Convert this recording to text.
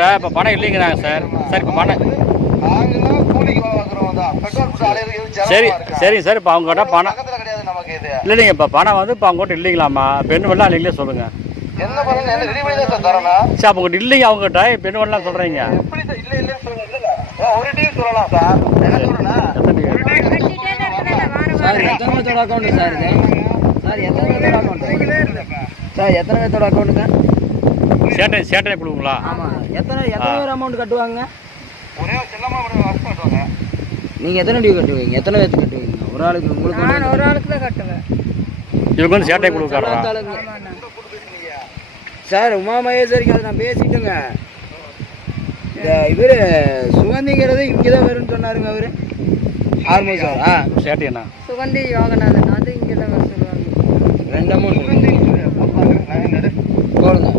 இப்போ பணம் இல்லைங்கிறாங்க sir. Sir இப்போ பணம் சரி சரிங்க சார். இப்போ அவங்ககிட்ட பணம் இல்லை இல்லைங்க. இப்போ பணம் வந்து இப்போ அவங்ககிட்ட இல்லைங்களாம்மா? பெண் வெள்ளம் இல்லைங்களே சொல்லுங்கள். சார் அப்போ உங்கள்கிட்ட இல்லைங்க அவங்ககிட்ட பெண் வெள்ளம் சொல்கிறீங்க. சார் எத்தனை பேர்த்தோட அக்கௌண்ட் சார் இது? சார் எத்தனை பேர்த்தோட அக்கௌண்ட் சார்? எத்தனை பேர்த்தோட அக்கௌண்ட்டுங்க? சேட்டை கொடுங்களா? ஆமாம். எத்தனை பேர் அமௌண்ட் கட்டுவாங்க? நீங்கள் எத்தனை டியூ கட்டுவீங்க? எத்தனை பேர்த்து கட்டுவீங்க? ஒரு ஆளுக்கு? உங்களுக்கு ஒரு ஆளுக்கு தான் கட்டுவேன். இவங்க வந்து சேட்டை கொடுக்குறா சார். உமா மகேஸ்வரிக்கு அதை நான் பேசிட்டுங்க. இந்த இவர் சுகந்திங்கிறது இங்கே தான் வரும்னு சொன்னாருங்க அவரு. ஆர்மோ சார். சேட்டை என்ன? சுகந்தி யோகநாதன் அது இங்கே தான் வர சொல்லுவாங்க. 2 அமௌண்ட் போடுங்க.